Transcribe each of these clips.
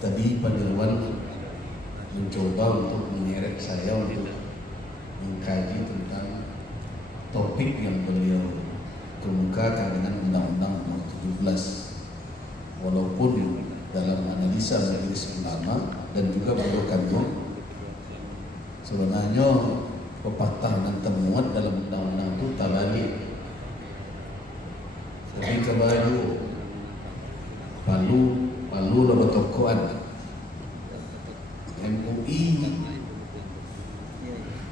Tadi Pak Dirwan mencoba untuk menyeret saya untuk mengkaji tentang topik yang beliau kemukakan dengan Undang-Undang Nomor 17. Walaupun dalam analisa majelis ulama dan juga beliau kandung sebenarnya pepatah dan temuan dalam undang-undang itu tak balik. Tapi kebaju Palu lalu tokoan MUI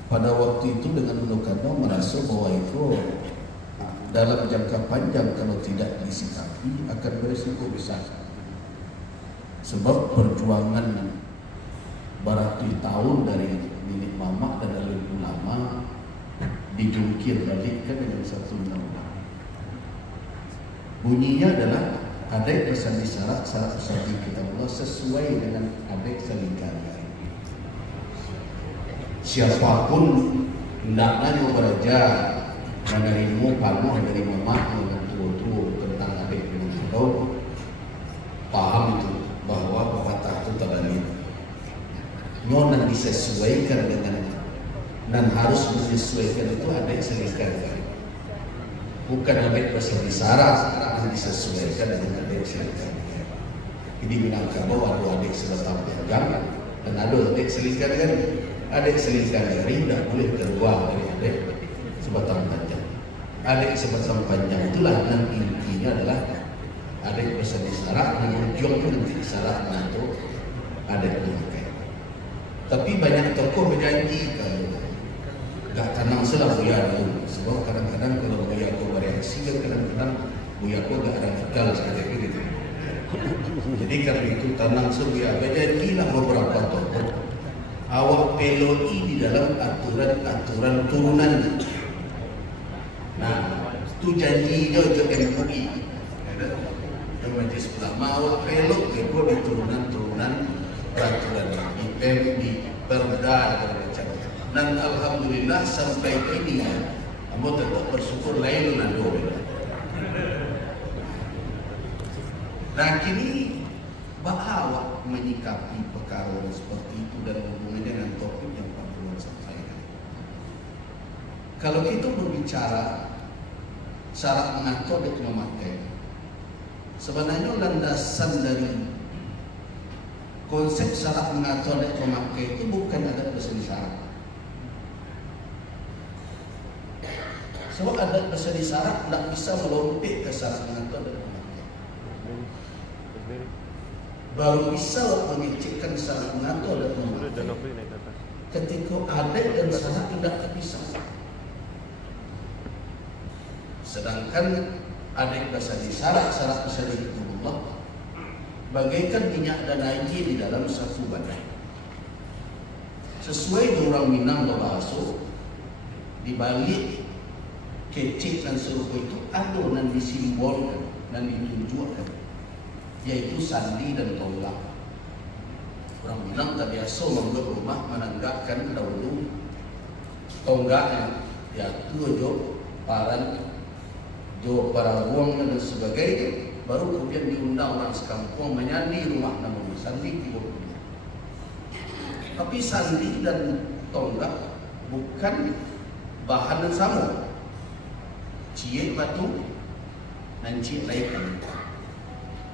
pada waktu itu dengan undang-undang merasa bahwa itu dalam jangka panjang kalau tidak disikapi akan berisiko besar. Sebab perjuangan beratus tahun dari milik mamak dan alim ulama dijungkir balikkan dengan satu undang-undang. Bunyinya adalah adek pesan disyarat syarat usaha kita Allah sesuai dengan adek salingkan. Siapapun hendaknya yang beraja menerima panuh dari mamak dengan tua-tua tentang adek dengan tahu paham itu bahwa pepatah itu tak valid. Nyonan disesuaikan dengan dan harus menyesuaikan itu adek salingkan. Bukan adek pesan disyarat yang disesuaikan dengan adek selingkar. Jadi Minangkabau ada adek sebatang pegang dan ada adek selingkar jari. Adek selingkar jari tidak boleh keluar dari adek sebatang panjang. Adek sebatang panjang itulah yang intinya adalah adek pesan disyarat yang ujungnya nanti disyarat atau adek memakai. Tapi banyak tokoh berjanji kalau gak tenang selah buya dulu. Sebab kadang-kadang kalau buya aku bereaksi kan kadang-kadang buya aku gak ada bekal seperti itu. Jadi karena itu tenang sebuya. Berjanjilah beberapa tokoh awak peloi di dalam aturan-aturan turunan. Nah, itu janji je MUI. Yang majlis ulama awak pelok keko di turunan-turunan peraturan di perda dan macam. Dan alhamdulillah sampai ini kamu tetap bersyukur lain nado. Nah kini bahwa menyikapi perkara seperti itu dan hubungannya dengan topik yang Pak Dirwan sampaikan. Kalau kita berbicara syarat mengatur dan memakai, sebenarnya landasan dari konsep syarat mengatur dan memakai itu bukan ada pesan syarat. Sebab adat pesan syarat tidak bisa melompat ke syarat mengatur dan memakai. Baru bisa mengecekkan syarat mengatur dan memakai ketika adat dan syarat tidak terpisah. Sedangkan adat pesan syarat pesan Allah bagaikan minyak dan air di dalam satu badai. Sesuai dengan orang Minang berbahasa, di balik kecik dan serupa itu ada yang disimbolkan dan ditunjukkan, yaitu sandi dan tonggak. Orang Minang tak biasa membuat rumah menandakan dahulu tonggaknya, yaitu jo para ruang dan sebagainya. Baru kemudian diundang orang sekampung menyandi rumah namanya sandi tiba. Tapi sandi dan tonggak bukan bahan yang sama. Cie batu dan cie lain,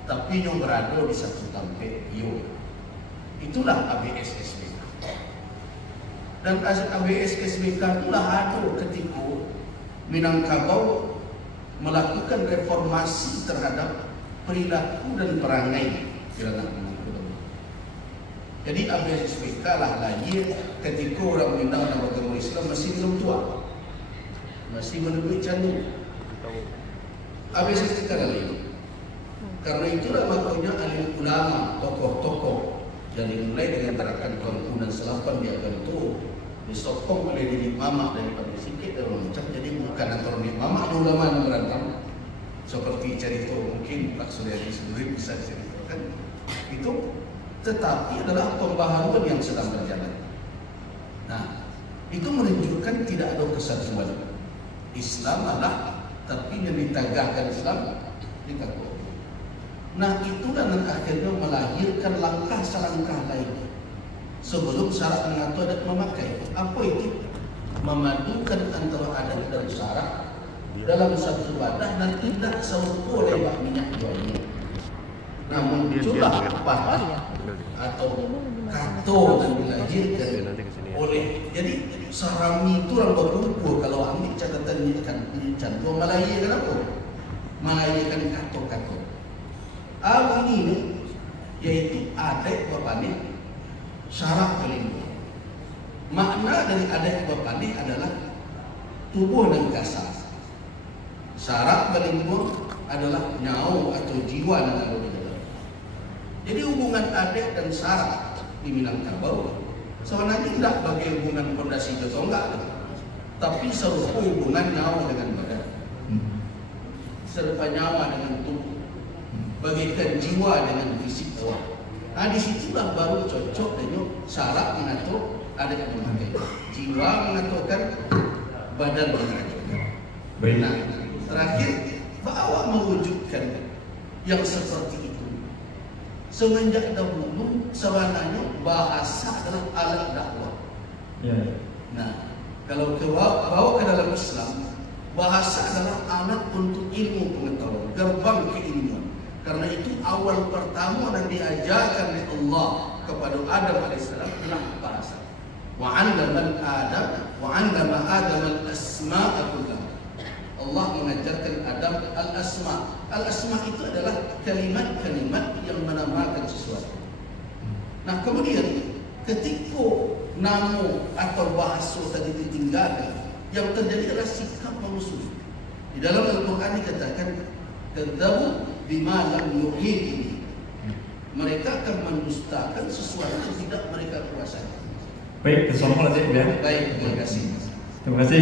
tapi yang berada di satu tempat. Itulah ABS-SBK. Dan ABS-SBK itulah ada ketika Minangkabau melakukan reformasi terhadap perilaku dan perangai kerana Minangkabau. Jadi ABS-SBK lah lagi ketika orang Minang dan agama Islam masih belum tua, masih menemui candu. ABS-SBK kali ini. Karena itulah makanya alim ulama, tokoh-tokoh yang dimulai dengan gerakan Kampunan Selapan di Aganto disokong oleh Diri Mamak daripada sikit dan macam. Jadi bukan antara Diri Mamak dan ulama yang berantem seperti cerita mungkin Pak Suryadi sendiri bisa diceritakan itu, tetapi adalah pembaharuan yang sedang berjalan. Nah, itu menunjukkan tidak ada kesatuan Islam adalah, tapi yang ditagahkan Islam dikatakan. Nah itulah yang akhirnya melahirkan langkah selangkah lain sebelum syarak mengatur adat memakai. Apa itu? Memadukan antara adat dan syarak dalam satu wadah dan tidak serupa lewat minyak jualnya. Nah muncullah patah atau kato yang dilahirkan oleh, jadi sarami itu orang berkumpul. Kalau ambil catatan Nyican dua Malaya kenapa? Malaya kan kato-kato. Abang ini yaitu adat bapane syarak pelindung. Makna dari adat bapane adalah tubuh dan kasar. Syarak pelindung adalah nyawa atau jiwa dan alur dalam. Jadi hubungan adat dan syarak di Minangkabau sebenarnya tidak bagi hubungan fondasi tetangga, tapi serupa hubungan nyawa dengan badan, serupa nyawa dengan tubuh, bagaikan jiwa dengan fisik awak. Nah disitulah baru cocok dengan syarak mengatur adat yang memakai, jiwa mengaturkan badan mengaturkan. Nah terakhir bawa mewujudkan yang seperti itu. Semenjak dahulu sebenarnya bahasa adalah alat dakwah. Nah, kalau bawa ke dalam Islam, bahasa adalah alat untuk ilmu pengetahuan, gerbang keilmuan. Karena itu awal pertama yang diajarkan oleh Allah kepada Adam alaihissalam adalah bahasa. Wa 'allama Adam al-asma'a kullaha. Allah mengajarkan Adam al-asma. Al-asma itu adalah kalimat-kalimat yang menamakan sesuatu. Nah kemudian ketika nama atau bahasa tadi ditinggalkan, yang terjadi adalah sikap manusia. Di dalam Al-Quran dikatakan kadzabu bima lam yuhit. Mereka akan mendustakan sesuatu yang tidak mereka kuasai. Baik, assalamualaikum ya. Baik, terima kasih. Terima kasih.